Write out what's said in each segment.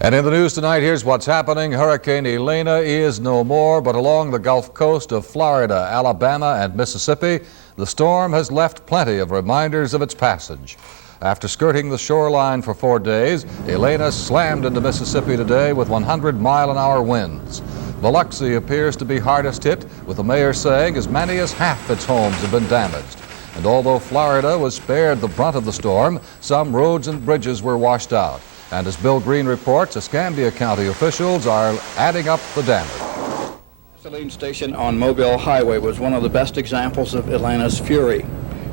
And in the news tonight, here's what's happening. Hurricane Elena is no more, but along the Gulf Coast of Florida, Alabama, and Mississippi, the storm has left plenty of reminders of its passage. After skirting the shoreline for 4 days, Elena slammed into Mississippi today with 100-mile-an-hour winds. Biloxi appears to be hardest hit, with the mayor saying as many as half its homes have been damaged. And although Florida was spared the brunt of the storm, some roads and bridges were washed out. And as Bill Green reports, Escambia County officials are adding up the damage. The gasoline station on Mobile Highway was one of the best examples of Elena's fury.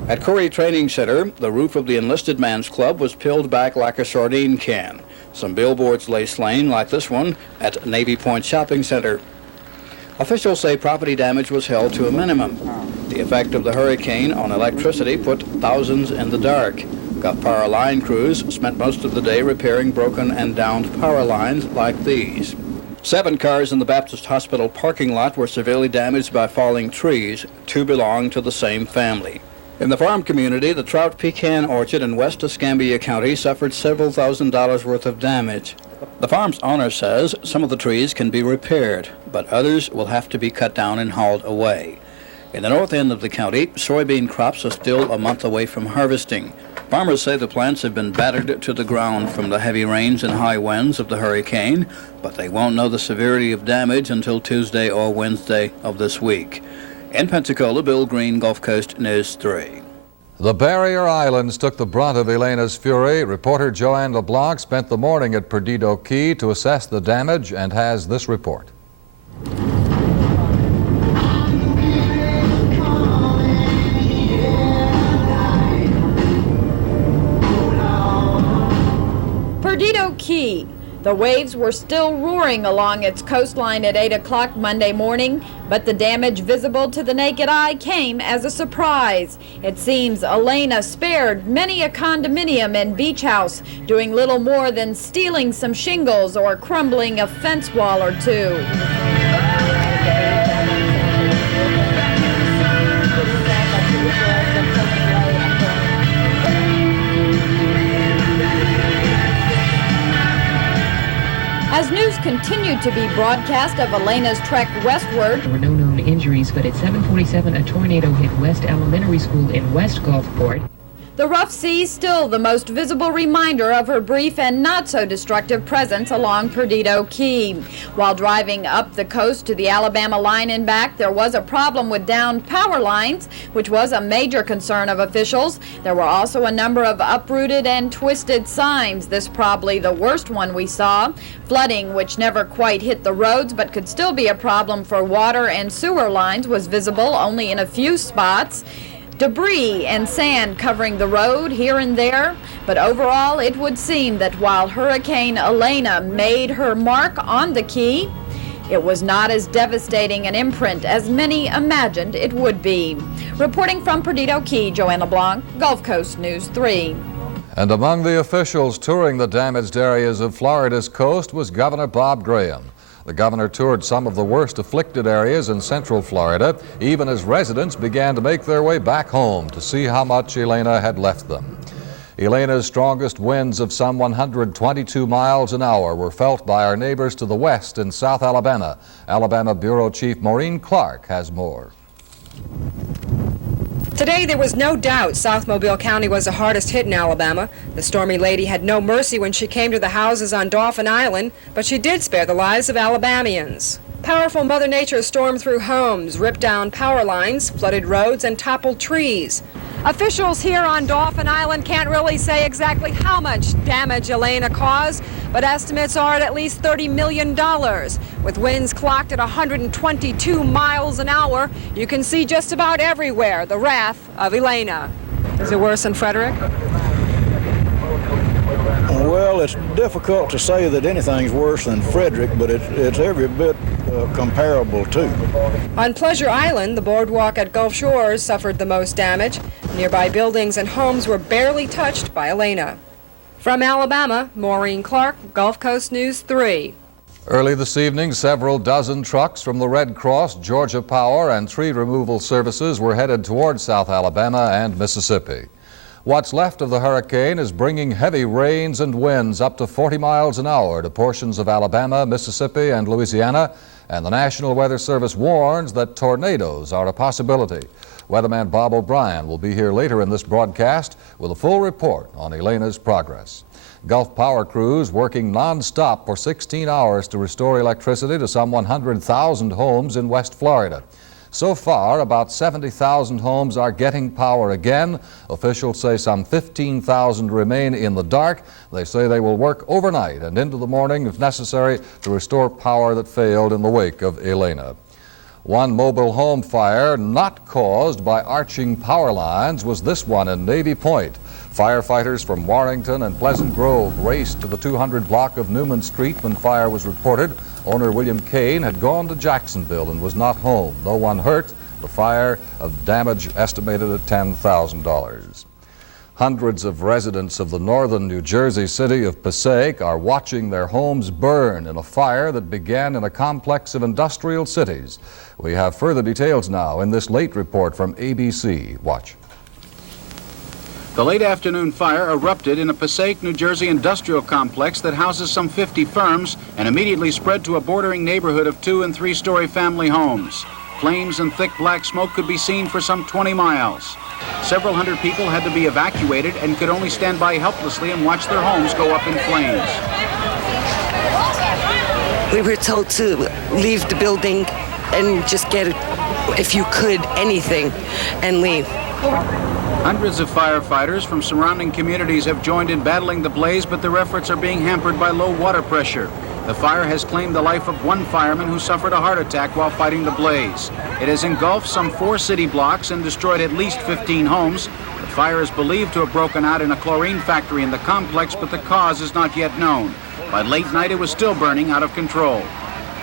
At Corey Training Center, the roof of the Enlisted Man's Club was peeled back like a sardine can. Some billboards lay slain, like this one, at Navy Point Shopping Center. Officials say property damage was held to a minimum. The effect of the hurricane on electricity put thousands in the dark. Gulf Power line crews spent most of the day repairing broken and downed power lines like these. 7 cars in the Baptist Hospital parking lot were severely damaged by falling trees. 2 belong to the same family. In the farm community, the Trout Pecan Orchard in West Escambia County suffered several $1,000s worth of damage. The farm's owner says some of the trees can be repaired, but others will have to be cut down and hauled away. In the north end of the county, soybean crops are still a month away from harvesting. Farmers say the plants have been battered to the ground from the heavy rains and high winds of the hurricane, but they won't know the severity of damage until Tuesday or Wednesday of this week. In Pensacola, Bill Green, Gulf Coast News 3. The barrier islands took the brunt of Elena's fury. Reporter Joanne LeBlanc spent the morning at Perdido Key to assess the damage and has this report. Perdido Key. The waves were still roaring along its coastline at 8 o'clock Monday morning, but the damage visible to the naked eye came as a surprise. It seems Elena spared many a condominium and beach house, doing little more than stealing some shingles or crumbling a fence wall or two. As news continued to be broadcast of Elena's trek westward, there were no known injuries, but at 7:47, a tornado hit West Elementary School in West Gulfport. the rough sea still the most visible reminder of her brief and not so destructive presence along Perdido Key. While driving up the coast to the Alabama line and back, there was a problem with downed power lines, which was a major concern of officials. There were also a number of uprooted and twisted signs, this probably the worst one we saw. Flooding, which never quite hit the roads but could still be a problem for water and sewer lines, was visible only in a few spots. Debris and sand covering the road here and there, but overall it would seem that while Hurricane Elena made her mark on the key, it was not as devastating an imprint as many imagined it would be. Reporting from Perdido Key, Joanne LeBlanc, Gulf Coast News 3. And among the officials touring the damaged areas of Florida's coast was Governor Bob Graham. The governor toured some of the worst afflicted areas in central Florida, even as residents began to make their way back home to see how much Elena had left them. Elena's strongest winds of some 122 miles an hour were felt by our neighbors to the west in South Alabama. Alabama Bureau Chief Maureen Clark has more. Today, there was no doubt South Mobile County was the hardest hit in Alabama. The stormy lady had no mercy when she came to the houses on Dauphin Island, but she did spare the lives of Alabamians. Powerful Mother Nature stormed through homes, ripped down power lines, flooded roads, and toppled trees. Officials here on Dauphin Island can't really say exactly how much damage Elena caused, but estimates are at least $30 million. With winds clocked at 122 miles an hour, you can see just about everywhere the wrath of Elena. Is it worse than Frederick? Well, it's difficult to say that anything's worse than Frederick, but it's every bit comparable too. On Pleasure Island, the boardwalk at Gulf Shores suffered the most damage. Nearby buildings and homes were barely touched by Elena. From Alabama, Maureen Clark, Gulf Coast News 3. Early this evening, several dozen trucks from the Red Cross, Georgia Power, and tree removal services were headed towards South Alabama and Mississippi. What's left of the hurricane is bringing heavy rains and winds up to 40 miles an hour to portions of Alabama, Mississippi, and Louisiana, and the National Weather Service warns that tornadoes are a possibility. Weatherman Bob O'Brien will be here later in this broadcast with a full report on Elena's progress. Gulf power crews working non-stop for 16 hours to restore electricity to some 100,000 homes in West Florida. So far, about 70,000 homes are getting power again. Officials say some 15,000 remain in the dark. They say they will work overnight and into the morning if necessary to restore power that failed in the wake of Elena. One mobile home fire not caused by arching power lines was this one in Navy Point. Firefighters from Warrington and Pleasant Grove raced to the 200 block of Newman Street when fire was reported. Owner William Kane had gone to Jacksonville and was not home. No one hurt. The fire of damage estimated at $10,000. Hundreds of residents of the northern New Jersey city of Passaic are watching their homes burn in a fire that began in a complex of industrial cities. We have further details now in this late report from ABC. Watch. The late afternoon fire erupted in a Passaic, New Jersey industrial complex that houses some 50 firms and immediately spread to a bordering neighborhood of 2- and 3-story family homes. Flames and thick black smoke could be seen for some 20 miles. Several hundred people had to be evacuated and could only stand by helplessly and watch their homes go up in flames. We were told to leave the building and just get, if you could, anything and leave. Hundreds of firefighters from surrounding communities have joined in battling the blaze, but their efforts are being hampered by low water pressure. The fire has claimed the life of one fireman who suffered a heart attack while fighting the blaze. It has engulfed some 4 city blocks and destroyed at least 15 homes. The fire is believed to have broken out in a chlorine factory in the complex, but the cause is not yet known. By late night, it was still burning out of control.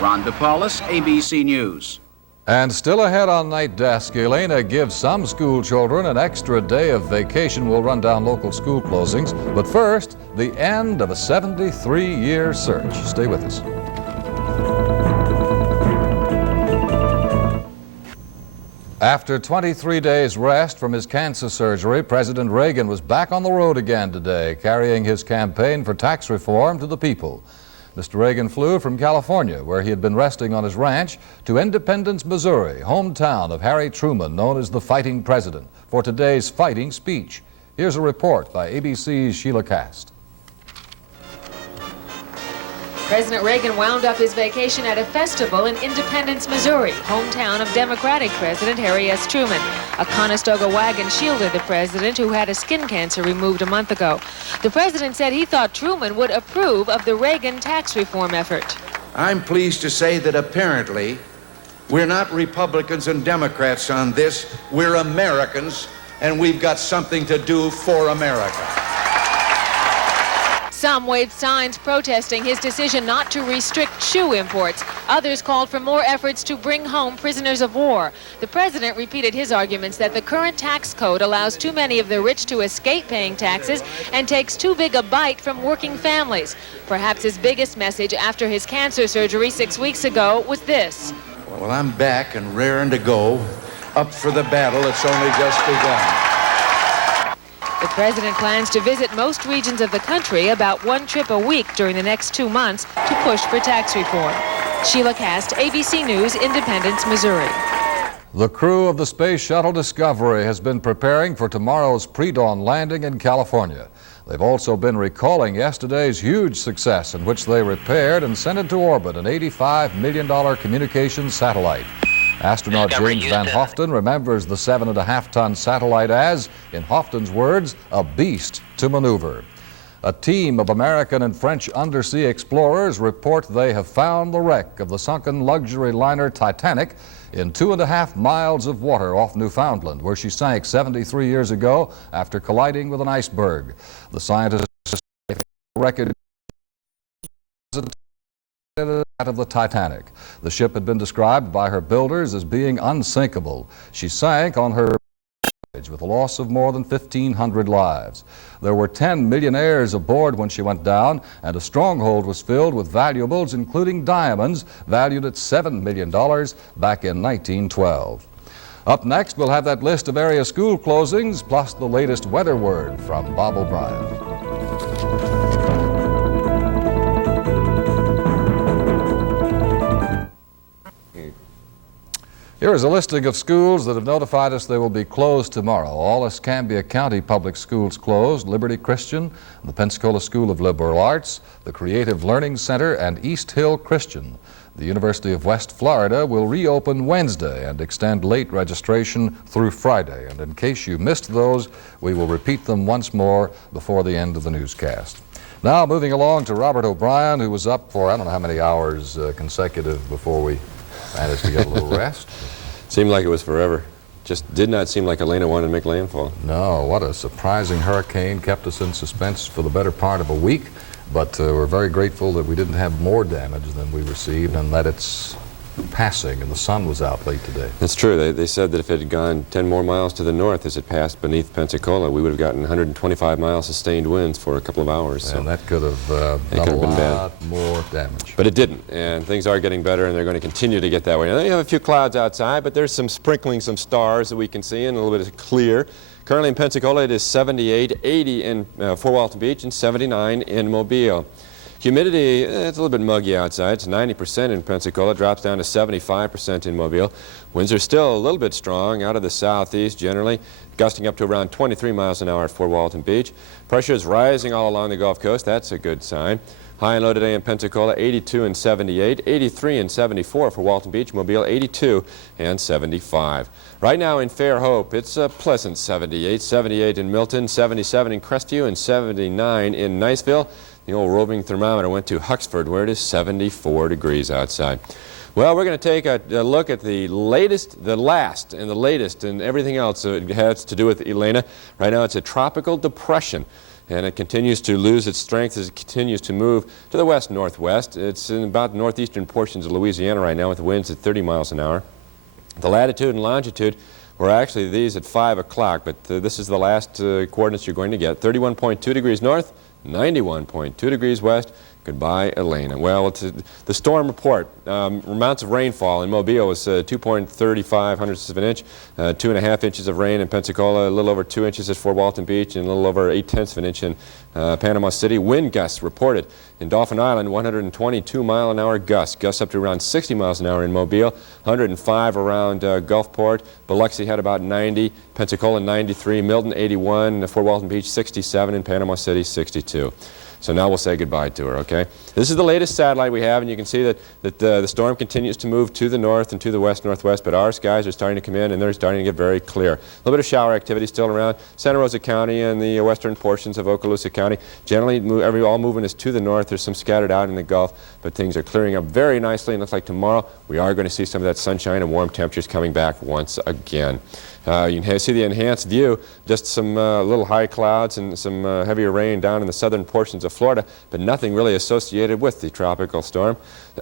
Ron DePaulis, ABC News. And still ahead on Night Desk, Elena gives some school children an extra day of vacation. We'll run down local school closings. But first, the end of a 73-year search. Stay with us. After 23 days rest from his cancer surgery, President Reagan was back on the road again today, carrying his campaign for tax reform to the people. Mr. Reagan flew from California, where he had been resting on his ranch, to Independence, Missouri, hometown of Harry Truman, known as the Fighting President, for today's fighting speech. Here's a report by ABC's Sheila Cast. President Reagan wound up his vacation at a festival in Independence, Missouri, hometown of Democratic President Harry S. Truman. A Conestoga wagon shielded the president, who had a skin cancer removed a month ago. The president said he thought Truman would approve of the Reagan tax reform effort. I'm pleased to say that apparently we're not Republicans and Democrats on this. We're Americans, and we've got something to do for America. Some waved signs protesting his decision not to restrict shoe imports. Others called for more efforts to bring home prisoners of war. The president repeated his arguments that the current tax code allows too many of the rich to escape paying taxes and takes too big a bite from working families. Perhaps his biggest message after his cancer surgery 6 weeks ago was this. Well, I'm back and raring to go, up for the battle. It's only just begun. The president plans to visit most regions of the country, about 1 trip a week during the next 2 months, to push for tax reform. Sheila Cast, ABC News, Independence, Missouri. The crew of the Space Shuttle Discovery has been preparing for tomorrow's pre-dawn landing in California. They've also been recalling yesterday's huge success in which they repaired and sent into orbit an $85 million communications satellite. Astronaut James Van Hoften remembers the 7.5-ton satellite as, in Hoften's words, a beast to maneuver. A team of American and French undersea explorers report they have found the wreck of the sunken luxury liner Titanic in 2.5 miles of water off Newfoundland, where she sank 73 years ago after colliding with an iceberg. The scientists record of the Titanic. The ship had been described by her builders as being unsinkable. She sank on her voyage with a loss of more than 1,500 lives. There were 10 millionaires aboard when she went down, and a stronghold was filled with valuables, including diamonds, valued at $7 million back in 1912. Up next, we'll have that list of area school closings, plus the latest weather word from Bob O'Brien. Here is a listing of schools that have notified us they will be closed tomorrow. All Escambia County public schools closed: Liberty Christian, the Pensacola School of Liberal Arts, the Creative Learning Center, and East Hill Christian. The University of West Florida will reopen Wednesday and extend late registration through Friday. And in case you missed those, we will repeat them once more before the end of the newscast. Now, moving along to Robert O'Brien, who was up for I don't know how many hours consecutive before we managed to get a little rest. Seemed like it was forever. Just did not seem like Elena wanted to make landfall. No, what a surprising hurricane. Kept us in suspense for the better part of a week, but we're very grateful that we didn't have more damage than we received and that it's passing, and the sun was out late today. That's true. They said that if it had gone 10 more miles to the north as it passed beneath Pensacola, we would have gotten 125 mile sustained winds for a couple of hours. And so that could have done a lot more damage. But it didn't, and things are getting better, and they're going to continue to get that way. Now, you have a few clouds outside, but there's some sprinkling, some stars that we can see, and a little bit of clear. Currently in Pensacola, it is 78, 80 in Fort Walton Beach, and 79 in Mobile. Humidity, it's a little bit muggy outside. It's 90% in Pensacola, drops down to 75% in Mobile. Winds are still a little bit strong out of the southeast generally, gusting up to around 23 miles an hour at Fort Walton Beach. Pressure is rising all along the Gulf Coast. That's a good sign. High and low today in Pensacola, 82 and 78, 83 and 74 for Walton Beach, Mobile 82 and 75. Right now in Fairhope, it's a pleasant 78, 78 in Milton, 77 in Crestview, and 79 in Niceville. The old roving thermometer went to Huxford, where it is 74 degrees outside. Well, we're going to take a look at the latest, the last, and the latest, and everything else that has to do with Elena. Right now, it's a tropical depression, and it continues to lose its strength as it continues to move to the west-northwest. It's in about the northeastern portions of Louisiana right now with winds at 30 miles an hour. The latitude and longitude were actually these at 5 o'clock, but this is the last coordinates you're going to get. 31.2 degrees north, 91.2 degrees west. Goodbye, Elena. Well, the storm report. Amounts of rainfall in Mobile was 2.35 hundredths of an inch, 2.5 inches of rain in Pensacola, a little over 2 inches at Fort Walton Beach, and a little over 0.8 of an inch in Panama City. Wind gusts reported in Dauphin Island, 122 mile an hour gusts. Gusts up to around 60 miles an hour in Mobile, 105 around Gulfport. Biloxi had about 90, Pensacola 93, Milton 81, Fort Walton Beach 67, and Panama City 62. So now we'll say goodbye to her, okay? This is the latest satellite we have, and you can see that the storm continues to move to the north and to the west-northwest, but our skies are starting to come in, and they're starting to get very clear. A little bit of shower activity still around Santa Rosa County and the western portions of Okaloosa County. Generally, all movement is to the north. There's some scattered out in the Gulf, but things are clearing up very nicely, and it looks like tomorrow we are going to see some of that sunshine and warm temperatures coming back once again. You can see the enhanced view, just some little high clouds and some heavier rain down in the southern portions of Florida, but nothing really associated with the tropical storm.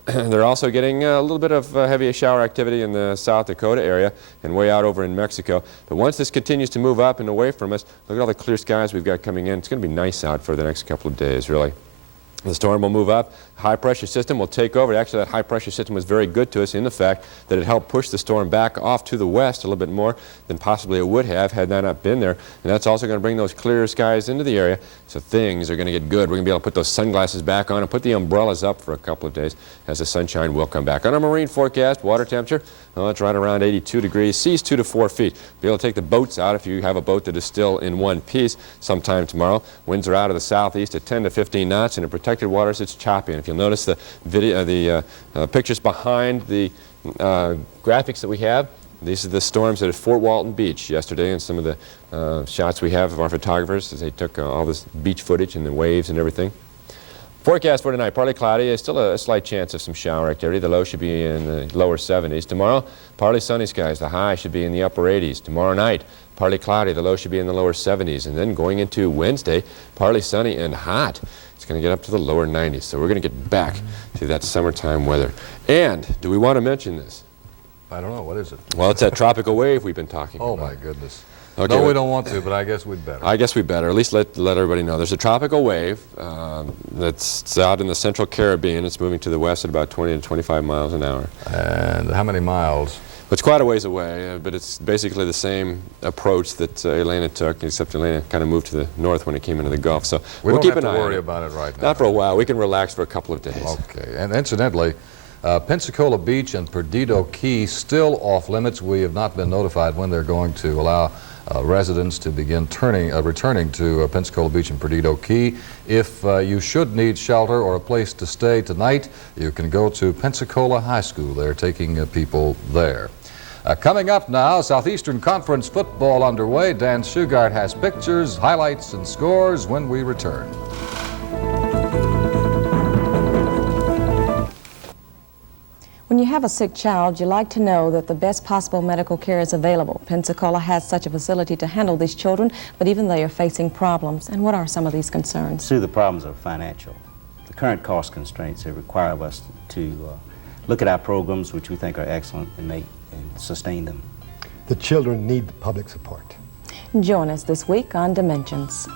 They're also getting a little bit of heavy shower activity in the South Dakota area and way out over in Mexico. But once this continues to move up and away from us, look at all the clear skies we've got coming in. It's going to be nice out for the next couple of days, really. The storm will move up. High pressure system will take over. Actually, that high pressure system was very good to us in the fact that it helped push the storm back off to the west a little bit more than possibly it would have had that not been there. And that's also going to bring those clearer skies into the area. So things are going to get good. We're going to be able to put those sunglasses back on and put the umbrellas up for a couple of days as the sunshine will come back. On our marine forecast, water temperature, well, it's right around 82 degrees. Seas 2 to 4 feet. Be able to take the boats out if you have a boat that is still in one piece sometime tomorrow. Winds are out of the southeast at 10 to 15 knots, and in protected waters it's choppy. And if you'll notice the video, pictures behind the graphics that we have, these are the storms at Fort Walton Beach yesterday, and some of the shots we have of our photographers as they took all this beach footage and the waves and everything. Forecast for tonight, partly cloudy. Still a slight chance of some shower activity. The low should be in the lower 70s. Tomorrow, partly sunny skies. The high should be in the upper 80s. Tomorrow night, partly cloudy. The low should be in the lower 70s. And then going into Wednesday, partly sunny and hot. It's going to get up to the lower 90s. So we're going to get back to that summertime weather. And do we want to mention this? I don't know. What is it? Well, it's that tropical wave we've been talking about. Oh, my goodness. Okay, no, we don't want to, but I guess we'd better. I guess we better. At least let everybody know. There's a tropical wave that's out in the central Caribbean. It's moving to the west at about 20 to 25 miles an hour. And how many miles? It's quite a ways away, but it's basically the same approach that Elena took, except Elena kind of moved to the north when it came into the Gulf. So we'll keep an eye on it. We don't have to worry about it right now. Not for a while. We can relax for a couple of days. Okay. And incidentally, Pensacola Beach and Perdido Key still off limits. We have not been notified when they're going to allow residents to begin returning to Pensacola Beach and Perdido Key. If you should need shelter or a place to stay tonight, you can go to Pensacola High School. They're taking people there. Coming up now, Southeastern Conference football underway. Dan Shugart has pictures, highlights, and scores when we return. When you have a sick child, you like to know that the best possible medical care is available. Pensacola has such a facility to handle these children, but even they are facing problems. And what are some of these concerns? The problems are financial. The current cost constraints have required us to look at our programs, which we think are excellent, and sustain them. The children need the public support. Join us this week on Dimensions.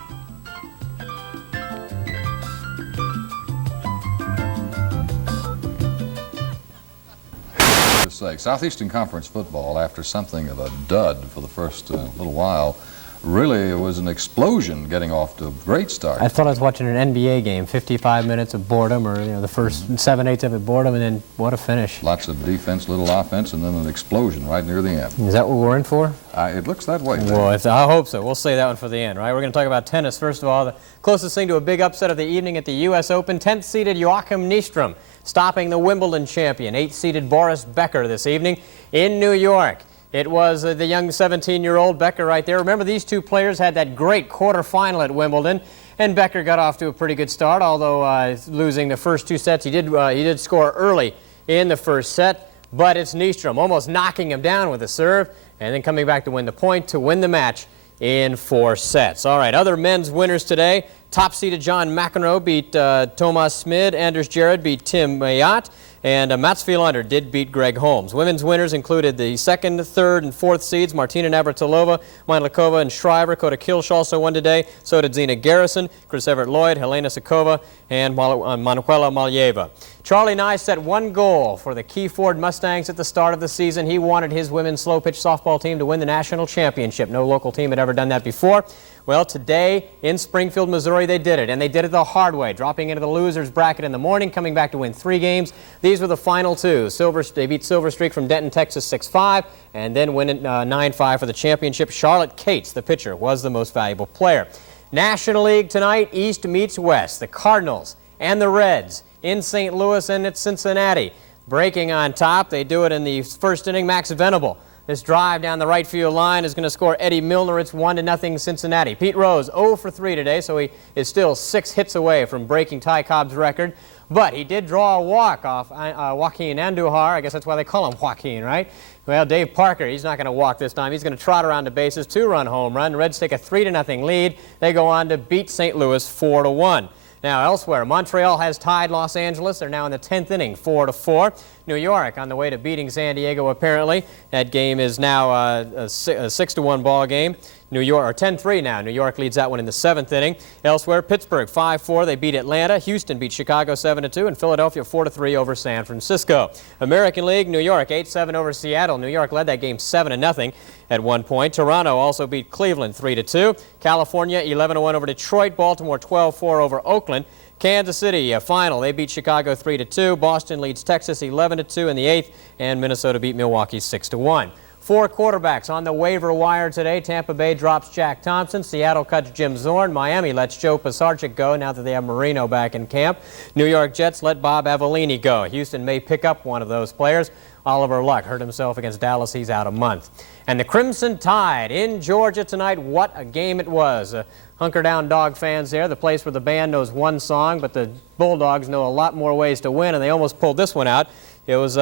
Southeastern Conference football, after something of a dud for the first little while, really it was an explosion getting off to a great start. I thought I was watching an NBA game, 55 minutes of boredom, or the first 7/8 of it boredom, and then what a finish. Lots of defense, little offense, and then an explosion right near the end. Is that what we're in for? It looks that way. Well, I hope so. We'll say that one for the end, right? We're going to talk about tennis. First of all, the closest thing to a big upset of the evening at the U.S. Open, 10th-seeded Joachim Nystrom stopping the Wimbledon champion, 8th-seeded Boris Becker this evening in New York. It was the young 17-year-old Becker right there. Remember, these two players had that great quarterfinal at Wimbledon, and Becker got off to a pretty good start, although losing the first two sets. He did score early in the first set, but it's Nystrom almost knocking him down with a serve, and then coming back to win the point to win the match in 4 sets. All right, other men's winners today. Top-seeded John McEnroe beat Thomas Smid. Anders Jarrett beat Tim Mayotte. And Mats Wilander did beat Greg Holmes. Women's winners included the 2nd, 3rd, and 4th seeds, Martina Navratilova, Mylikova, and Shriver. Kota Kilsch also won today. So did Zina Garrison, Chris Everett-Lloyd, Helena Sakova, and Manuela Malieva. Charlie Nye set 1 goal for the Key Ford Mustangs at the start of the season. He wanted his women's slow-pitch softball team to win the national championship. No local team had ever done that before. Well, today in Springfield, Missouri, they did it, and they did it the hard way, dropping into the losers bracket in the morning, coming back to win 3 games. These were the final 2. They beat Silver Streak from Denton, Texas 6-5, and then win it 9-5 for the championship. Charlotte Cates, the pitcher, was the most valuable player. National League tonight, East meets West. The Cardinals and the Reds in St. Louis and at Cincinnati. Breaking on top, they do it in the first inning. Max Venable. This drive down the right field line is going to score Eddie Milner. It's 1-0 Cincinnati. Pete Rose 0 for 3 today, so he is still 6 hits away from breaking Ty Cobb's record. But he did draw a walk off Joaquin Andujar. I guess that's why they call him Joaquin, right? Well, Dave Parker, he's not going to walk this time. He's going to trot around the bases, 2-run home run. The Reds take a 3-0 lead. They go on to beat St. Louis 4-1. Now, elsewhere, Montreal has tied Los Angeles. They're now in the 10th inning, 4-4. New York on the way to beating San Diego, apparently. That game is now a 6-1 ball game. New York, or 10-3 now. New York leads that one in the 7th inning. Elsewhere, Pittsburgh 5-4. They beat Atlanta. Houston beat Chicago 7-2. And Philadelphia 4-3 over San Francisco. American League, New York 8-7 over Seattle. New York led that game 7-0 at one point. Toronto also beat Cleveland 3-2. California 11-1 over Detroit. Baltimore 12-4 over Oakland. Kansas City, a final. They beat Chicago 3-2. Boston leads Texas 11-2 in the 8th. And Minnesota beat Milwaukee 6-1. 4 quarterbacks on the waiver wire today. Tampa Bay drops Jack Thompson. Seattle cuts Jim Zorn. Miami lets Joe Pisarcik go now that they have Marino back in camp. New York Jets let Bob Avellini go. Houston may pick up one of those players. Oliver Luck hurt himself against Dallas. He's out a month. And the Crimson Tide in Georgia tonight. What a game it was. Hunker down Dog fans there, the place where the band knows one song, but the Bulldogs know a lot more ways to win, and they almost pulled this one out. It was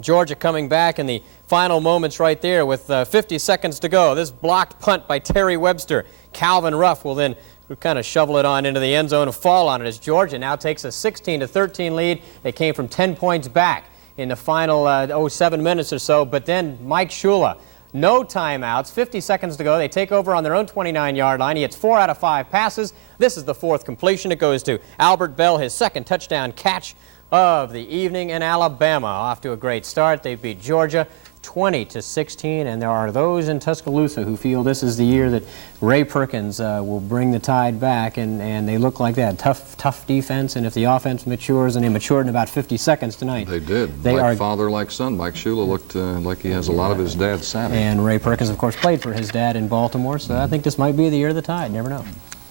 Georgia coming back in the final moments right there with 50 seconds to go. This blocked punt by Terry Webster. Calvin Ruff will then kind of shovel it on into the end zone and fall on it as Georgia now takes a 16-13 lead. They came from 10 points back in the final 7 minutes or so, but then Mike Shula, no timeouts, 50 seconds to go. They take over on their own 29-yard line. He hits 4 out of 5 passes. This is the 4th completion. It goes to Albert Bell, his 2nd touchdown catch of the evening in Alabama. Off to a great start. They beat Georgia 20-16, and there are those in Tuscaloosa who feel this is the year that Ray Perkins will bring the Tide back, and they look like that. Tough defense, and if the offense matures, and they matured in about 50 seconds tonight. They did. They like are father, like son. Mike Shula looked like he has a lot of his dad's sanity. And Ray Perkins, of course, played for his dad in Baltimore, so I think this might be the year of the Tide. Never know.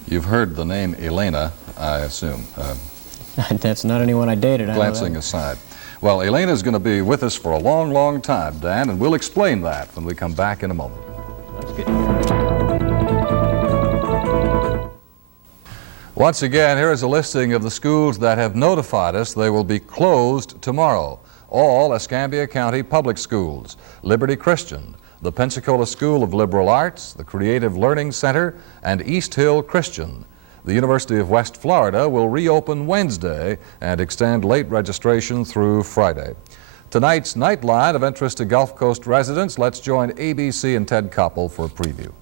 You've heard the name Elena, I assume. That's not anyone I dated. Glancing aside. Well, Elena's going to be with us for a long, long time, Dan, and we'll explain that when we come back in a moment. That's good. Once again, here is a listing of the schools that have notified us they will be closed tomorrow. All Escambia County public schools: Liberty Christian, the Pensacola School of Liberal Arts, the Creative Learning Center, and East Hill Christian. The University of West Florida will reopen Wednesday and extend late registration through Friday. Tonight's Nightline of interest to Gulf Coast residents. Let's join ABC and Ted Koppel for a preview.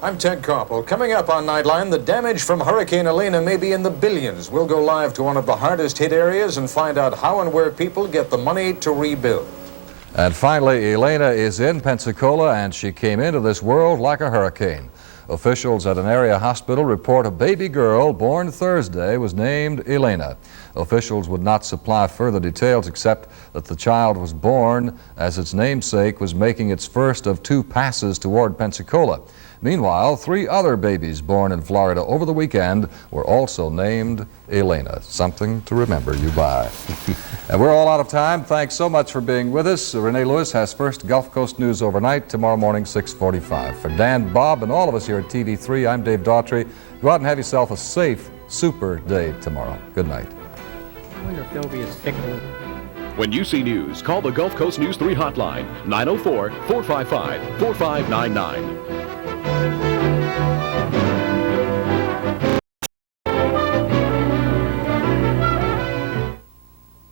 I'm Ted Koppel. Coming up on Nightline, the damage from Hurricane Elena may be in the billions. We'll go live to one of the hardest hit areas and find out how and where people get the money to rebuild. And finally, Elena is in Pensacola, and she came into this world like a hurricane. Officials at an area hospital report a baby girl born Thursday was named Elena. Officials would not supply further details except that the child was born as its namesake was making its first of 2 passes toward Pensacola. Meanwhile, 3 other babies born in Florida over the weekend were also named Elena. Something to remember you by. And we're all out of time. Thanks so much for being with us. Renee Lewis has first Gulf Coast News overnight tomorrow morning, 6:45. For Dan, Bob, and all of us here at TV3, I'm Dave Daughtry. Go out and have yourself a safe, super day tomorrow. Good night. I wonder if they'll be as fickle. When you see news, call the Gulf Coast News 3 hotline, 904-455-4599.